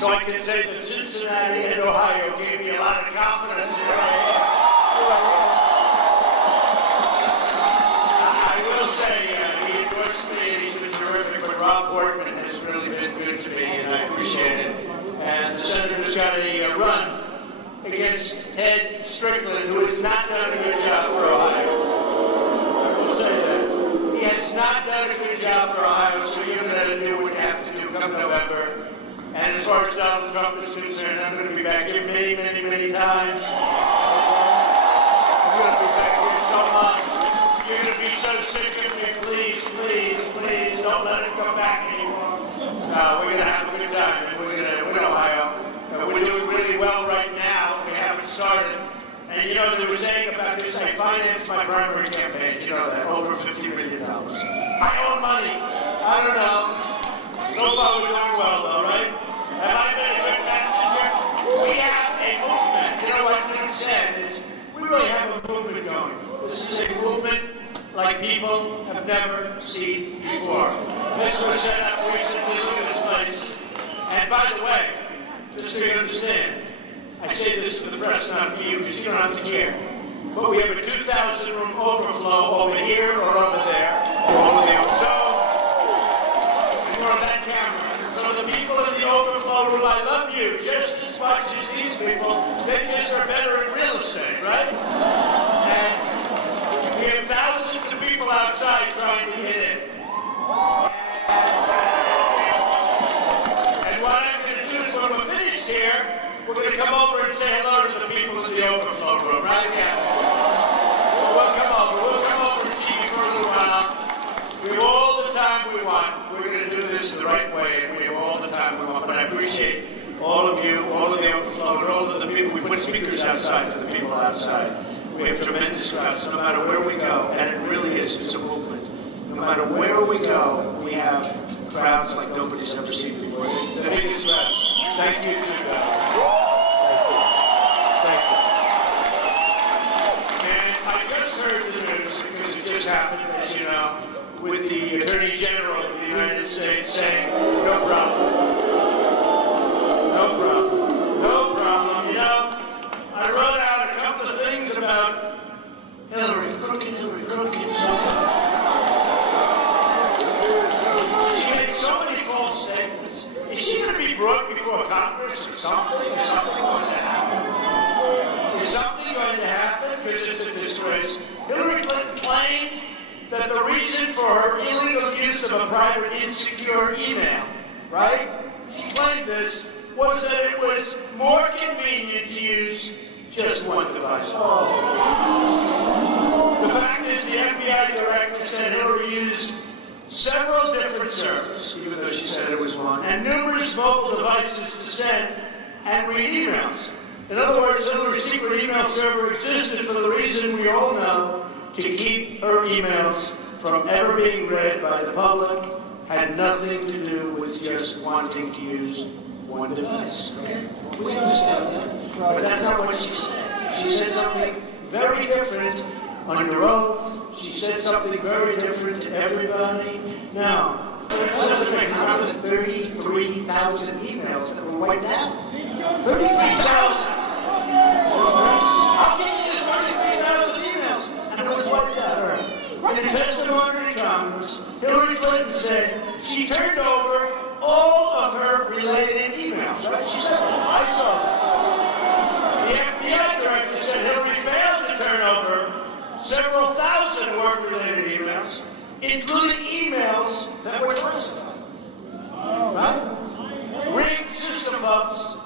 So I can say that Cincinnati and Ohio gave me a lot of confidence in where I am. I will say he endorsed me and he's been terrific, but Rob Portman has really been good to me and I appreciate it. And the senator's got a run against Ted Strickland, who has not done a good job for Ohio. I will say that. He has not done a good job for Ohio, so you're going to do what you have to do come November. And as far as Donald Trump is concerned, I'm going to be back here many, many, many times. I'm going to be back here so much. You're going to be so sick of me. Please, please, please, don't let him come back anymore. We're going to have a good time, and we're going to win Ohio. We're doing really well right now. We haven't started. And you know, they were saying about this, I financed my primary campaigns, you know that, over $50 million. I own money. I don't know. So far we're doing well though, right? Have I been a good messenger? We have a movement. You know what Newt said is, we really have a movement going. This is a movement like people have never seen before. This was set up recently. Look at this place. And by the way, just so you understand, I say this for the press, not for you, because you don't have to care. But we have a 2,000-room overflow over here or over there. Over there. So, you're on that camera. So the people in the overflow room, I love you just as much as these people. They just are better at real estate, right? And we have thousands of people outside trying to get in. And what I'm going to do is when we're finished here, we're going to come over and say hello to the people in the overflow room, right? Yeah. We'll come over. We'll come over and see you for a little while. We have all the time we want. We're going to do this the right way, and we have all the time we want. But I appreciate all of you, all of the overflow, and all of the people. We put speakers outside for the people outside. We have tremendous crowds, no matter where we go, and it really is. It's a movement. No matter where we go, we have crowds like nobody's ever seen before. The biggest crowds. Thank you, too, guys. Happened, as you know, with the Attorney General of the United States saying, no problem. No problem. No problem. You know, I wrote out a couple of things about Hillary, crooked, so she made so many false statements. Is she going to be brought before Congress or something? Is something going to happen? Is something going to happen? Because it's a disgrace. Hillary Clinton claimed that the reason for her illegal use of a private, insecure email, right? She claimed this was that it was more convenient to use just one device. Oh. The fact is, the FBI director said Hillary used several different servers, even though she said it was one, and numerous mobile devices to send and read emails. In other words, Hillary's secret email server existed for the reason we all know, to keep her emails from ever being read by the public, had nothing to do with just wanting to use one device. Okay? We understand that. But that's not what she said. She said something very different under oath. She said something very different to everybody. Now, let's count the 33,000 emails that were wiped out. 33,000! How can you use 33,000 emails? And it was wiped out. In a testimony to Congress, Hillary Clinton said she turned over all of her related emails. Right? She said that. I saw that. The FBI director said Hillary failed to turn over several thousand work-related emails, including emails that were classified. Right? Rigged system bugs.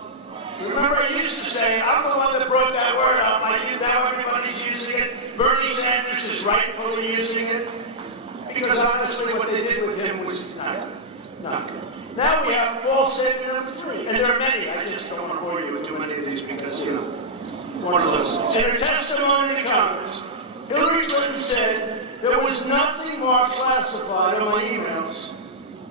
Remember, I used to say, I'm the one that brought that word up. Now everybody's using it. Bernie Sanders is rightfully using it. Because honestly, what they did with him was not good. Not good. Now we have false statement number 3. And there are many. I just don't want to bore you with too many of these because, you know, one of those things. In her testimony to Congress, Hillary Clinton said there was nothing more classified on my emails,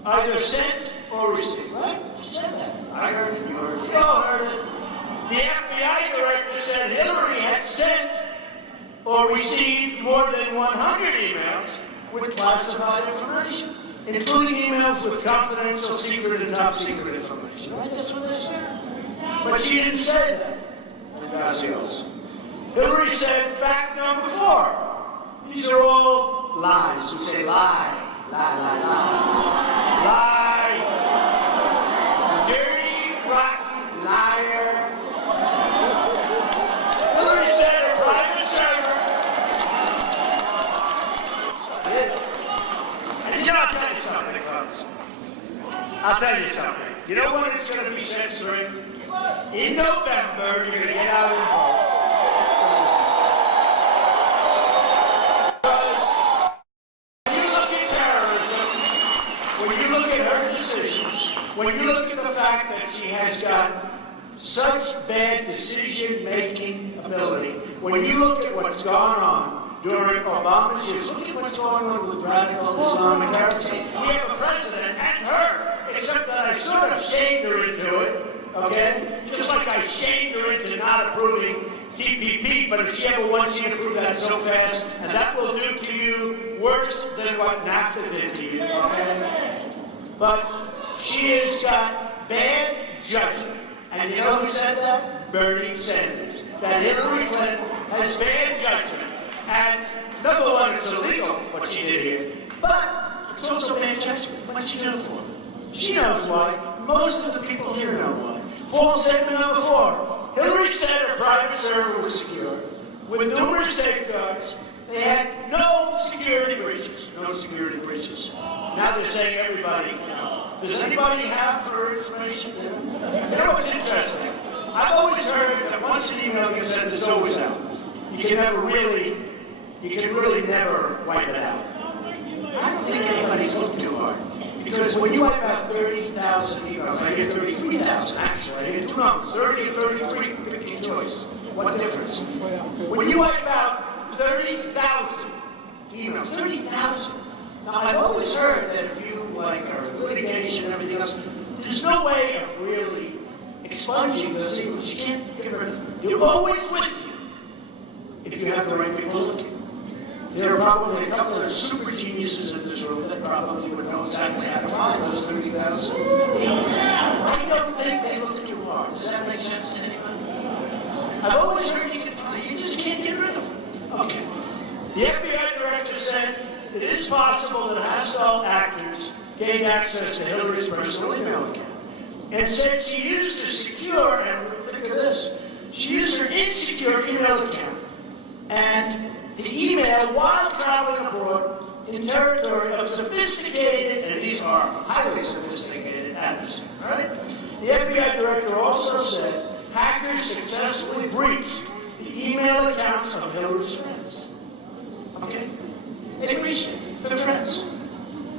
either sent or received. Right? She said that. I heard it. You heard it. You all heard it. The FBI director said Hillary had sent or received more than 100 emails with classified information, including emails with confidential, secret, and top secret information. Right? That's what they said. But she didn't say that. Gazio's. Hillary said fact number 4. These are all lies. We say lie, lie, lie, lie. Lie. Dirty, rotten liar. Hillary said a private server. And you know, I'll tell you something, folks. I'll tell you something. You know what it's going to be censoring? In November, you're going to get out of the vote. Because when you look at terrorism, when you look at her decisions, when you look at the fact that she has got such bad decision-making ability, when you look at what's gone on during Obama's years, look at what's going on with radical Islamic terrorism. We have a president and her, except that I sort of shamed her into it. Okay? Just like I shamed her into not approving TPP, but if she ever wants, she'd approve that so fast, and that will do to you worse than what NAFTA did to you, okay? But she has got bad judgment. And you know who said that? Bernie Sanders. That Hillary Clinton has bad judgment. And number one, it's illegal, what she did here. But it's also bad judgment. What'd she do it for? She knows why. Most of the people here know why. False statement number 4. Hillary said her private server was secure, with numerous safeguards. They had no security breaches. No security breaches. Now they're saying everybody. Does anybody have her information? You know what's interesting? I've always heard that once an email gets sent, it's always out. You can really never wipe it out. I don't think anybody's looked too hard. Because when you wipe out 30,000 emails, I hear 33,000 actually, I hear 2 numbers, 30 and 33, 50 choice. What difference? When you wipe out 30,000 emails, 30,000. Now I've always heard that if you are litigation and everything else, there's no way of really expunging those emails. You can't get rid of them. They're always with you if you have the right people looking. There are probably a couple of super geniuses in this room that probably would know exactly how to find those 30,000 emails. I don't think they look too hard. Does that make sense to anybody? I've always heard you can find. You just can't get rid of them. Okay. The FBI director said it is possible that hostile actors gained access to Hillary's personal email account, and said she used a secure, and think of this, she used her insecure email account and the email while traveling abroad in territory of sophisticated, and these are highly sophisticated adversaries, right? The FBI director also said hackers successfully breached the email accounts of Hillary's friends. Okay? They breached it. They're friends.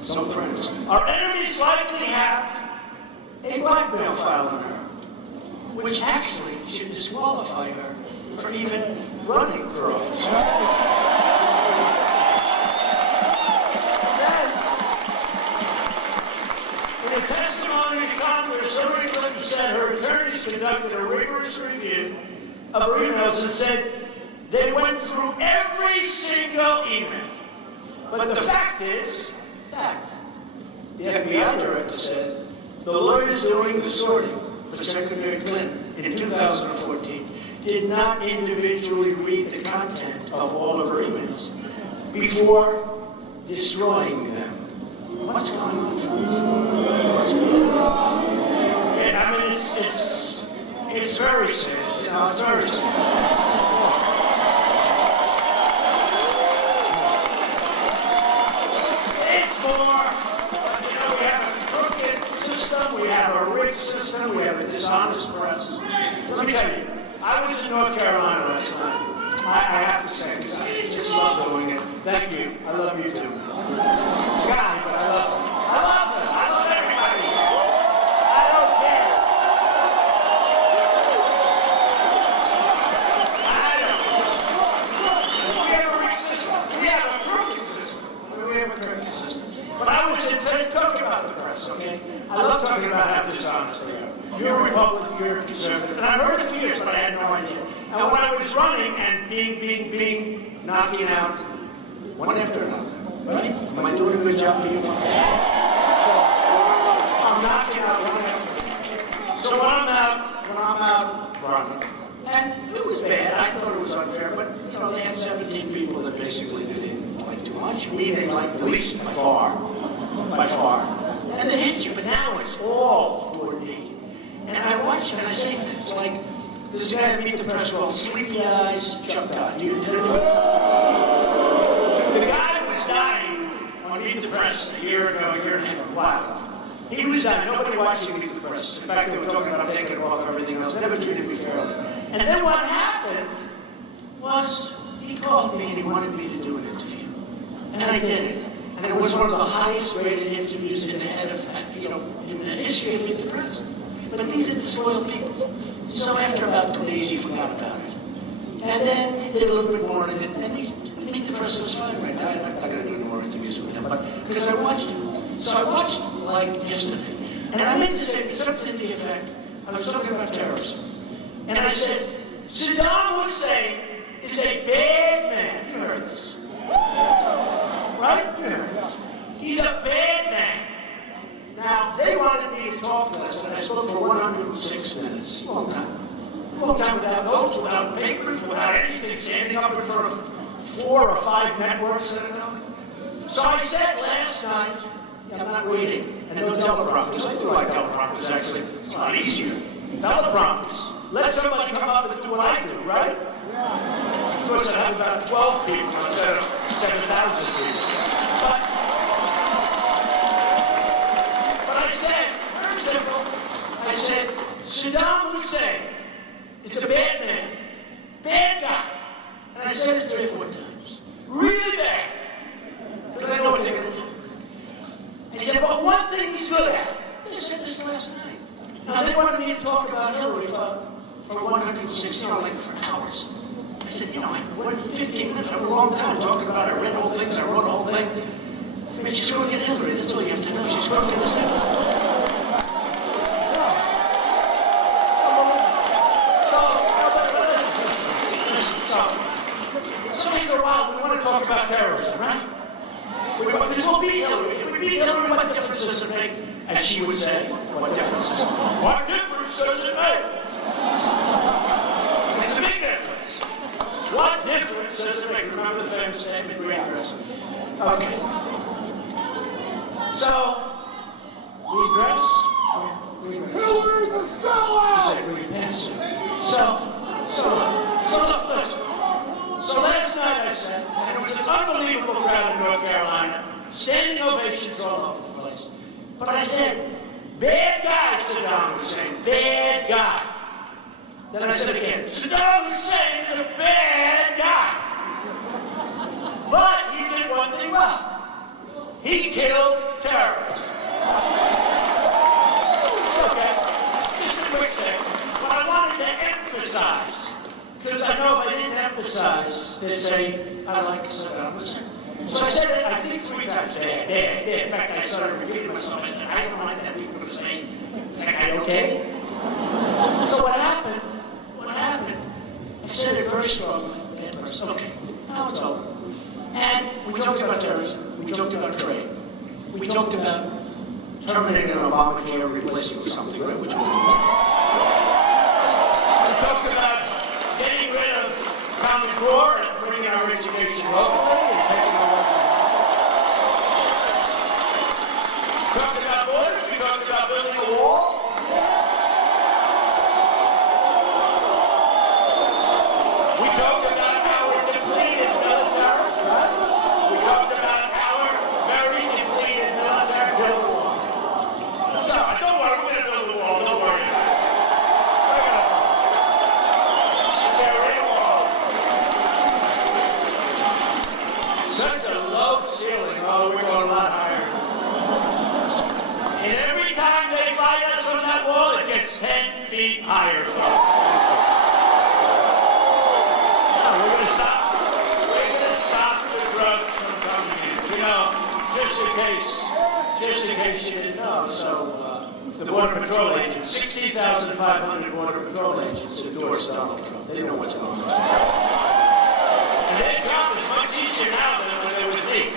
Some friends. Our enemies likely have a blackmail file on her, which actually should disqualify her for even running for office. In a testimony to Congress, Hillary Clinton said her attorneys conducted a rigorous review of her emails and said they went through every single email. But the fact is, the FBI director said the lawyers doing the sorting for Secretary Clinton in 2014 did not individually read the content of all of her emails before destroying them. What's going on? What's going on? Yeah, I mean, it's very sad. You know, it's very sad. It's more, you know, we have a crooked system, we have a rigged system, we have a dishonest press. Let me tell you, I was in North Carolina last night. I have to say, because I just love doing it. Thank you. I love you too. It's a guy, but I love him. I love him. I love everybody. I don't care. I don't. We have a rigged system. We have a crooked system. We have a crooked system. But I was talking about the press, okay? I love talking about how dishonest they are. You're a Republican, you're a conservative. And I've heard it for years, but I had no idea. And when I was running and being, knocking out one after another, right? Am I doing a good job for you? I'm knocking out one after another. So when I'm I'm out running. And it was bad. I thought it was unfair, but, you know, they had 17 people that basically they didn't like too much. Me, they liked the least by far. By far. And they hit you, but now it's all toward me. And I watch it and I say things like, this guy at Meet the Press called Sleepy Eyes Chuck Todd. The guy who was dying on Meet the Press a year and a half ago. Wow. He was dying. Nobody watching Meet the Press. In fact, they were talking about taking off everything else. They never treated me fairly. And then what happened was he called me and he wanted me to do an interview. And I did it. And it was one of the highest rated interviews in the head of, in the history of Meet the Press. But these are disloyal people. So after about 2 days, he forgot about it. And then he did a little bit more, and Meet the Press was fine right now. I'm not going to do any more interviews with him, but because I watched him. So I watched like yesterday, and I meant to say something to the effect. I was talking about terrorism, and I said, Saddam Hussein is a bad man. You heard this, right? You heard this. He's a bad man. Now, they wanted me to talk last night. I spoke for 106 minutes. Long time. Long time without notes, without papers, without anything, standing up in front of 4 or 5 networks that are going. So I said last night, I'm not reading, and no teleprompters. I do like teleprompters, actually. It's a lot easier. Teleprompters. Let somebody come up and do what I do, right? Yeah. Of course, I have about 12 people instead of 7,000 people. But I said, very simple, I said, Saddam Hussein is a bad man, bad guy. And I said it 3 or 4 times. Really bad. Because I know what they're going to do. And he said, but one thing he's good at. They said this last night. Now, they wanted me to talk about Hillary for 160, like for hours. I said, I 15 minutes, I have a long time talking about it. I read all things, I wrote the whole thing. I mean, she's going to get Hillary. That's all you have to know. She's going to get this Hillary. So after a while, we want to talk about terrorism, right? Because we'll beat Hillary. If we beat Hillary, what difference does it make? As she would say, what difference does it make? What difference does it make? It's a big difference. What difference does it make? Remember the famous statement, green dress? Okay. So, we dress. Hillary's a sellout! You said green pants. So look, listen. So last night I said, and it was an unbelievable crowd in North Carolina, standing ovations all over the place. But I said, bad guy, Saddam Hussein, bad guy. Then I said again, Saddam Hussein is a bad guy. But he did one thing well. He killed terrorists. Okay, just a quick second. But I wanted to emphasize, because I know if I didn't emphasize, they'd say, I like Saddam Hussein. So I said it, I think 3 times, bad. In fact, I started repeating myself. I said, I don't like that people to say, is that guy okay? So what happened, I said it very strongly, bad person. Okay, now it's over. And we talked about terrorism, we talked about trade, we talked about terminating Obamacare, replacing with something, right? Which one? We talked about getting rid of Common Core and bringing our education locally and taking our work. We talked about borders, we talked about building a wall. We talked about our depleted military, right? We talked about our very depleted military. Build the wall. So, don't worry, we're going to build the wall, don't worry about it. Such a low ceiling. Oh, we're going a lot higher. And every time they fight us on that wall, it gets 10 feet higher, folks. No, we're going to stop. We're going to stop the drugs from coming in. Just in case you didn't know. So, the Border Patrol agents, 16,500 Border Patrol agents endorsed Donald Trump. They know what's going on. And their job is much easier now than when they were with me.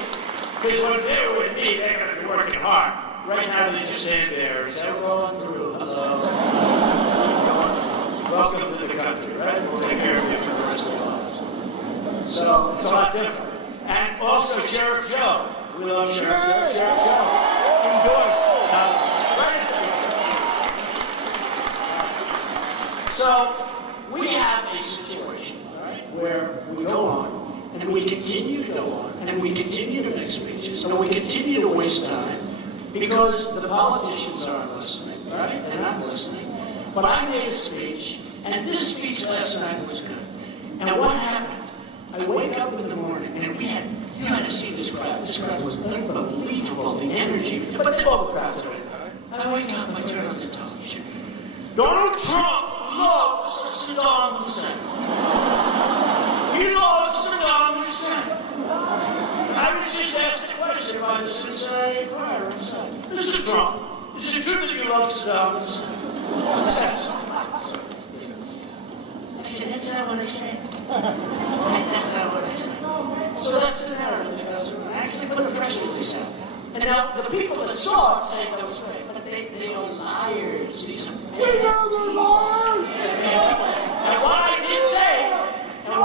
Because when they were with me, they're going to be working hard. Right now, they just stand there and say, we're going through. Hello. different. And also Sheriff Joe. We love Sheriff Joe. Sheriff Joe endorsed. So we have a situation, right, where we go on, and we continue to go on, and we continue to make speeches, and we continue to waste time because the politicians aren't listening, right? They're not listening. But I made a speech, and this speech last night was good. And what happened? I wake up in the morning, and you had to see this crowd. This crowd was unbelievable, the energy. But all the crowds are in there. I wake up, I turn on the television. Donald Trump loves Saddam Hussein. He loves Saddam Hussein. I was just asked a question by the Cincinnati Enquirer. Mr. Trump, is it true that you love Saddam Hussein? I said, that's not what I said. That's not what I said. So that's the narrative that goes around. I actually put a press release out. And now the people that saw it say that was great, but they are liars. These are liars. And what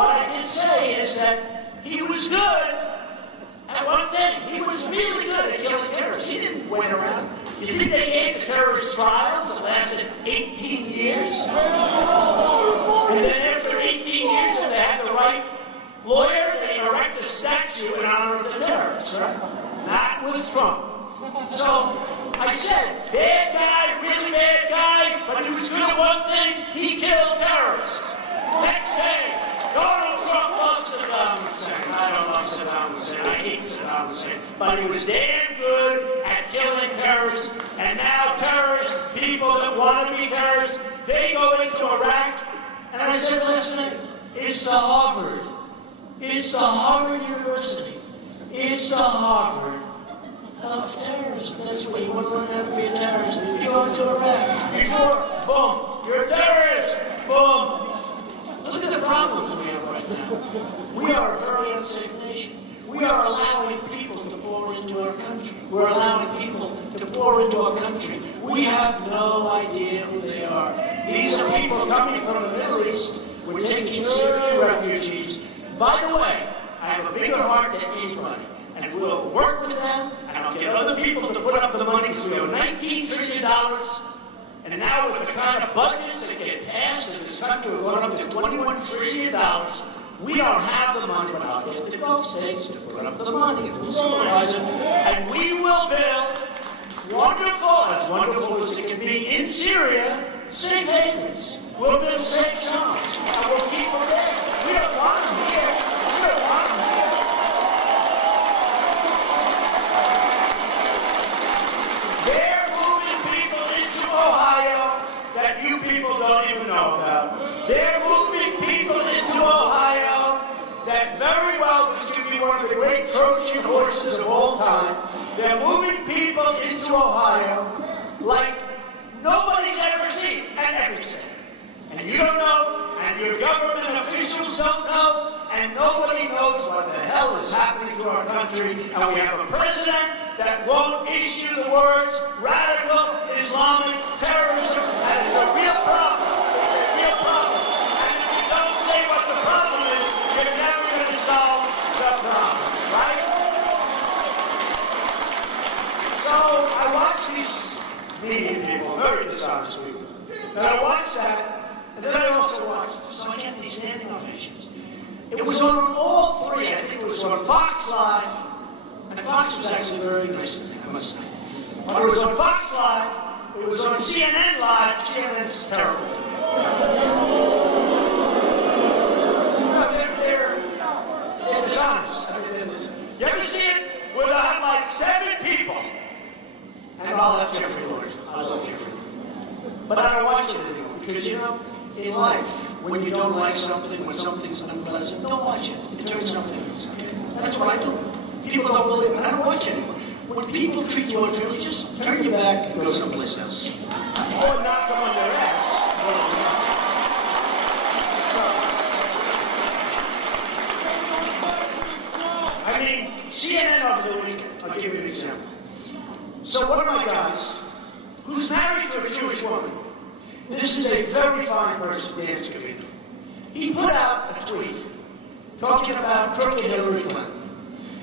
I did say is that he was good at one thing. He was really good at killing terrorists. He didn't wait around. You think they gave the terrorist trials that lasted 18 years? And then after 18 years, if they had the right lawyer, they erect a statue in honor of the terrorists, right? Not with Trump. So I said, bad guy, really bad guy, but he was good at one thing, he killed terrorists. Next day, Donald Trump loves Saddam Hussein. I don't love Saddam Hussein, I hate Saddam Hussein. But he was damn good at killing terrorists, and now terrorists, people that want to be terrorists, they go into Iraq. And I said last night, it's the Harvard University. It's the Harvard of terrorism. That's where you want to learn how to be a terrorist. You go into Iraq. Before, boom, you're a terrorist. Boom. Look at the problems we have right now. We are a very unsafe nation. We are allowing people to pour into our country. We're allowing people to pour into our country. We have no idea who they are. These are people coming from the Middle East. We're taking Syrian refugees. By the way, I have a bigger heart than anybody. And we'll work with them, and I'll get other people to put up the money, because we owe $19 trillion. And now with the kind of budgets that get passed in this country, we're going up to $21 trillion. We don't have the money, but I'll get the Gulf states to put up the money, and we'll supervise it. And we will build wonderful as it can be in Syria, safe havens. We'll build safe zones, and we'll keep them there. We don't want them here. We don't want them here. They're moving people into Ohio that you people don't even know about. They're moving people into Ohio that very well, this could be one of the great Trojan horses of all time. They're moving people into Ohio like nobody's ever seen and ever seen. And you don't know, and your government officials don't know, and nobody knows what the hell is happening to our country. And we have a president that won't issue the words radical Islamic terrorism. That is a real problem. It's a real problem. And if you don't say what the problem is, you're never going to solve the problem, right? So I watch these media people, very dishonest people. And I watch that. And then I also watched, so I get these standing ovations. It was on all three. I think it was on Fox Live, and Fox was actually very nice to me, I must say. But it was on Fox Live, it was on CNN Live. CNN's terrible to me. No, they're dishonest. I mean, you ever see it where they have like 7 people? And I'll have Jeffrey Lord. I love Jeffrey Lord. But I don't watch it anymore because, you know, in life, when you don't like something, when something's unpleasant, don't watch it. It turns something else. Okay? That's what I do. People don't believe it. I don't watch it anymore. When people treat you unfairly, just turn your back and go someplace else. Or knock them on their ass. I mean, CNN over the weekend. I'll give you an example. So one of my guys, who's married to a Jewish woman, this is a very fine person, Dan Scavino. He put out a tweet talking about crooked Hillary Clinton.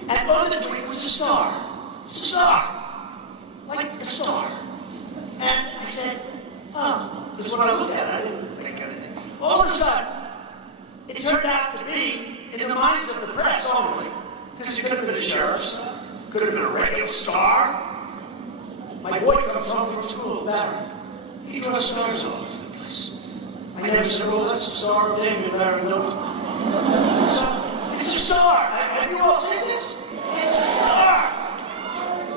And on the tweet was a star. It's a star. Like a star. And I said, oh, because when I looked at it, I didn't think anything. All of a sudden, it turned out to be in the minds of the press only, because it could have been a sheriff's star, could have been a radio star. My boy comes home from school, Barry. He draws stars all over the place. I never said, well, that's the Star of David, Barry. No. So, it's a star. Have you all seen this? It's a star.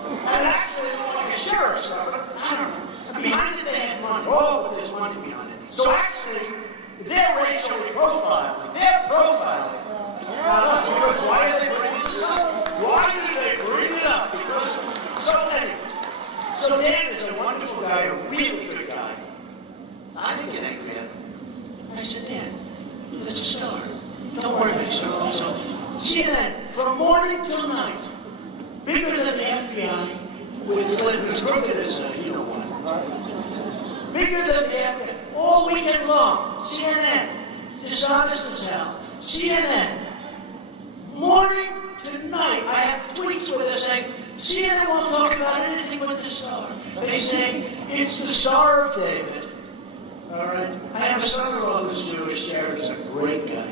And actually, it's like a sheriff's star, but I don't know. And behind it, they had money. Oh, but there's money behind it. So actually, they're racially profiling. They're profiling. Now, that's because why are they bringing this up? Why do they bring it up? Because, so anyway. So Dan is a wonderful guy, a really good guy. I didn't get angry at him. I said, Dan, it's a star. Don't worry about it. So CNN, from morning till night, bigger than the FBI, with Clinton as crooked as you know what. Bigger than the FBI, all weekend long. CNN, dishonest as hell. CNN, morning to night. I have tweets where they're saying, CNN won't talk about anything but the star. They say, it's the Star of David. All right? I have a son-in-law who's Jewish. Jared is a great guy.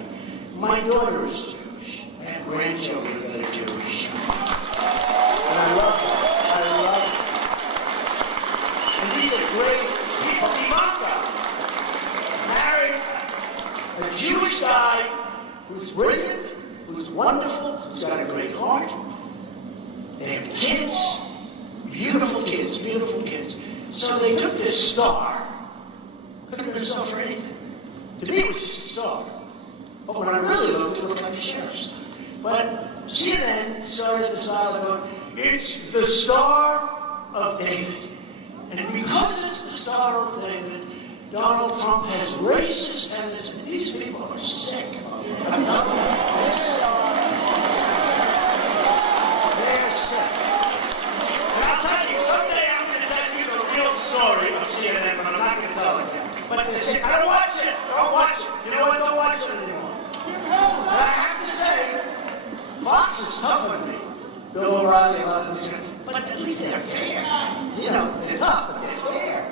My daughter is Jewish. I have grandchildren that are Jewish. And I love them. I love them. And these are great people. Ivanka married a Jewish guy who's brilliant, who's wonderful, who's got a great heart. They have kids, beautiful kids, beautiful kids. So they took this star, couldn't have been a star for anything. To me, it was just a star. But when I really looked, it looked like a sheriff's star. But CNN started this dialogue going, it's the Star of David. And because it's the Star of David, Donald Trump has racist tendencies. These people are sick. I'm telling you. Story of CNN, but I'm not going to tell it yet. But they say, I don't watch it. Don't watch it. You know what? Don't watch it anymore. And I have to say, Fox is tough on me. Bill O'Reilly, a lot of these guys. But at least they're fair. You know, they're tough, but they're fair.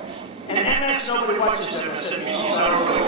And MS, nobody watches MSNBC, so I don't really